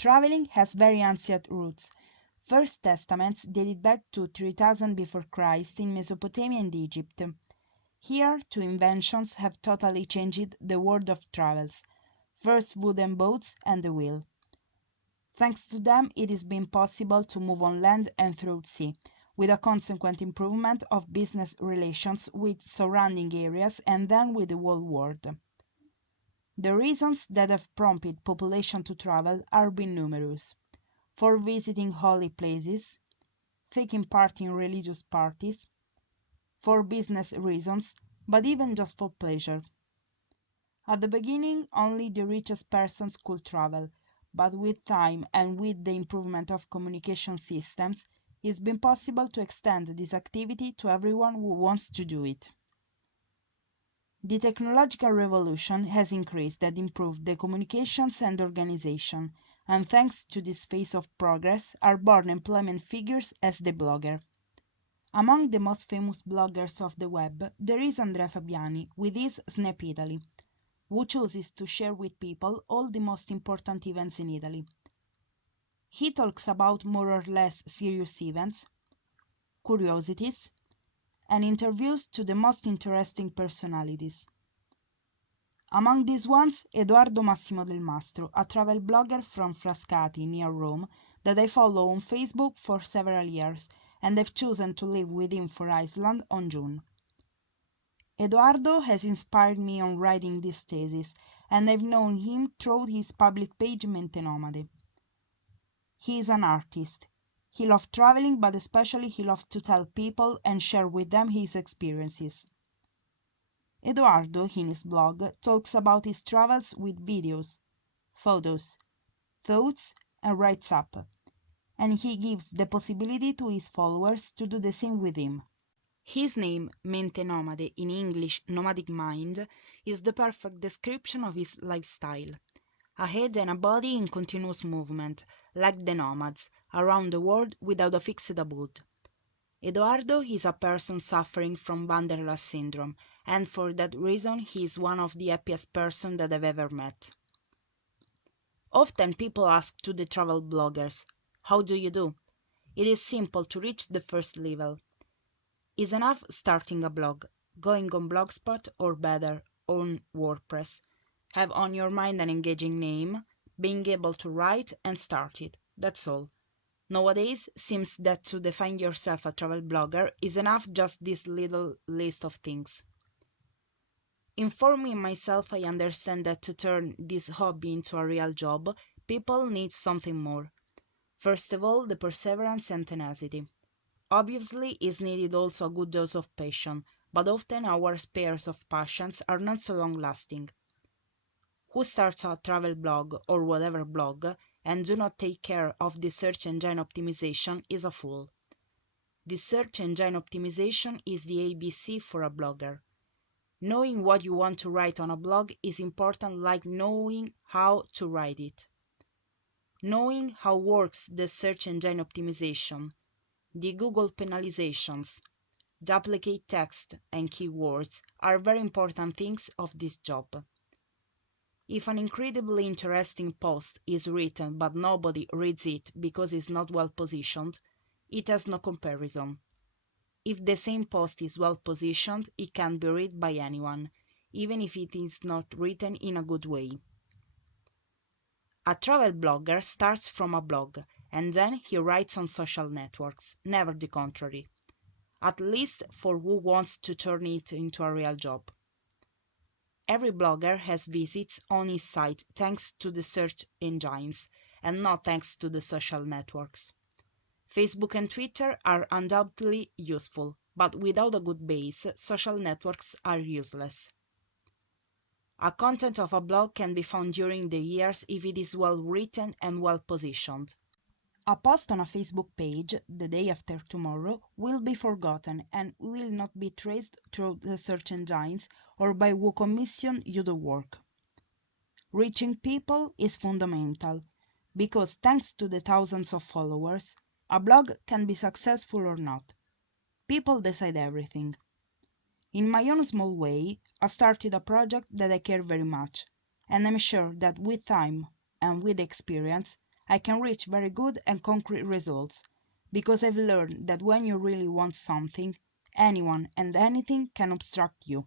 Traveling has very ancient roots. First testaments dated back to 3000 before Christ in Mesopotamia and Egypt. Here, two inventions have totally changed the world of travels. First, wooden boats and the wheel. Thanks to them, it has been possible to move on land and through sea, with a consequent improvement of business relations with surrounding areas and then with the whole world. The reasons that have prompted population to travel are been numerous. For visiting holy places, taking part in religious parties, for business reasons, but even just for pleasure. At the beginning, only the richest persons could travel, but with time and with the improvement of communication systems, it's been possible to extend this activity to everyone who wants to do it. The technological revolution has increased and improved the communications and organization, and thanks to this phase of progress are born employment figures as the blogger. Among the most famous bloggers of the web, there is Andrea Fabiani with his Snap Italy, who chooses to share with people all the most important events in Italy. He talks about more or less serious events, curiosities, and interviews to the most interesting personalities. Among these ones, Edoardo Massimo Del Mastro, a travel blogger from Frascati near Rome that I follow on Facebook for several years and have chosen to live with him for Iceland on June. Edoardo has inspired me on writing this thesis, and I've known him through his public page Mente Nomade. He is an artist. He loves traveling, but especially he loves to tell people and share with them his experiences. Edoardo, in his blog, talks about his travels with videos, photos, thoughts, and writes up, and he gives the possibility to his followers to do the same with him. His name, Mente Nomade, in English Nomadic Mind, is the perfect description of his lifestyle. A head and a body in continuous movement, like the nomads, around the world without a fixed abode. Edoardo is a person suffering from Wanderlust syndrome, and for that reason he is one of the happiest persons that I've ever met. Often people ask to the travel bloggers, how do you do? It is simple to reach the first level. It's enough starting a blog, going on Blogspot or better, on WordPress. Have on your mind an engaging name, being able to write and start it. That's all. Nowadays, seems that to define yourself a travel blogger is enough just this little list of things. Informing myself, I understand that to turn this hobby into a real job, people need something more. First of all, the perseverance and tenacity. Obviously, is needed also a good dose of passion, but often our spares of passions are not so long-lasting. Who starts a travel blog or whatever blog and do not take care of the search engine optimization is a fool. The search engine optimization is the ABC for a blogger. Knowing what you want to write on a blog is important, like knowing how to write it. Knowing how works the search engine optimization, the Google penalizations, duplicate text and keywords are very important things of this job. If an incredibly interesting post is written but nobody reads it because it's not well positioned, it has no comparison. If the same post is well positioned, it can be read by anyone, even if it is not written in a good way. A travel blogger starts from a blog, and then he writes on social networks, never the contrary. At least for who wants to turn it into a real job. Every blogger has visits on his site thanks to the search engines, and not thanks to the social networks. Facebook and Twitter are undoubtedly useful, but without a good base, social networks are useless. A content of a blog can be found during the years if it is well written and well positioned. A post on a Facebook page, the day after tomorrow, will be forgotten and will not be traced through the search engines or by who commissioned you the work. Reaching people is fundamental, because thanks to the thousands of followers, a blog can be successful or not. People decide everything. In my own small way, I started a project that I care very much, and I'm sure that with time and with experience, I can reach very good and concrete results, because I've learned that when you really want something, anyone and anything can obstruct you.